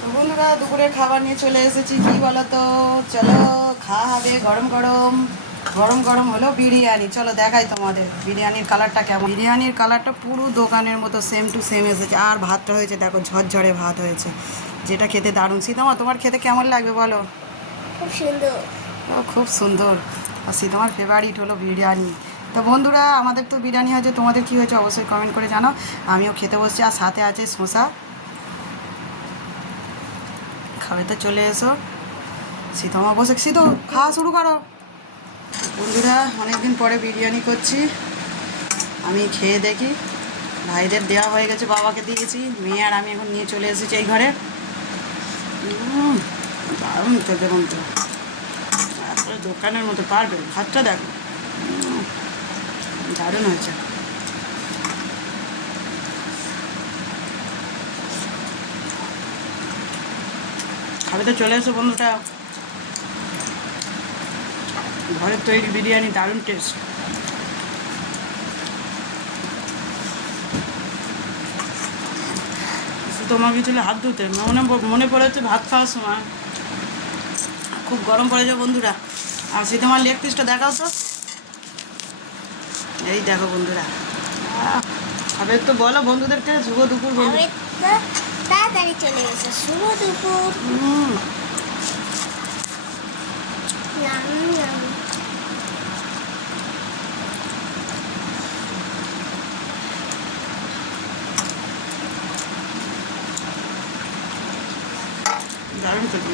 তো বন্ধুরা দুপুরে খাবার নিয়ে চলে এসেছি। কি বলো তো, চলো খাওয়া হবে গরম গরম। গরম গরম হলো বিরিয়ানি। চলো দেখাই তোমাদের বিরিয়ানির কালারটা কেমন। বিরিয়ানির কালারটা পুরো দোকানের মতো সেম টু সেম এসেছে। আর ভাতটা হয়েছে দেখো, ঝরঝরে ভাত হয়েছে, যেটা খেতে দারুণ। সীতামা তোমার খেতে কেমন লাগবে বলো? খুব সুন্দর। ও খুব সুন্দর। আর সীতামার ফেভারিট হলো বিরিয়ানি। তো বন্ধুরা আমাদের তো বিরিয়ানি হয়েছে, তোমাদের কি হয়েছে অবশ্যই কমেন্ট করে জানাও। আমিও খেতে বসছি, আর সাথে আছে শসা। খাবে তো চলে এসো। সীতামা বসে, সীতো খাওয়া শুরু করো। বন্ধুরা অনেকদিন পরে বিরিয়ানি করছি, আমি খেয়ে দেখি। ভাইদের দেওয়া হয়ে গেছে, বাবাকে দিয়েছি, মেয়ে আর আমি এখন নিয়ে চলে এসেছি এই ঘরে। দারুণ খেতে কিন্তু, তারপরে দোকানের মতো পারবে। ভাতটা দেখো, দারুণ হয়েছে। খাবে তো চলে এসো বন্ধুরা, ঘরের তৈরি বিরিয়ানি দারুণ টেস্ট। তোমার কি ছিল হাত ধুতে, মনে পড়েছে ভাত খাওয়ার সময়। খুব গরম পড়েছে বন্ধুরা। আর সে তোমার লেগ পিসটা দেখাও তো। এই দেখো বন্ধুরা, খাবে তো বলো বন্ধুদেরকে শুভ দুপুর বন্ধু। আমি তো তাড়াতাড়ি চলে গেছে। শুভ দুপুর। নাম নাম। দারুণ খেতে।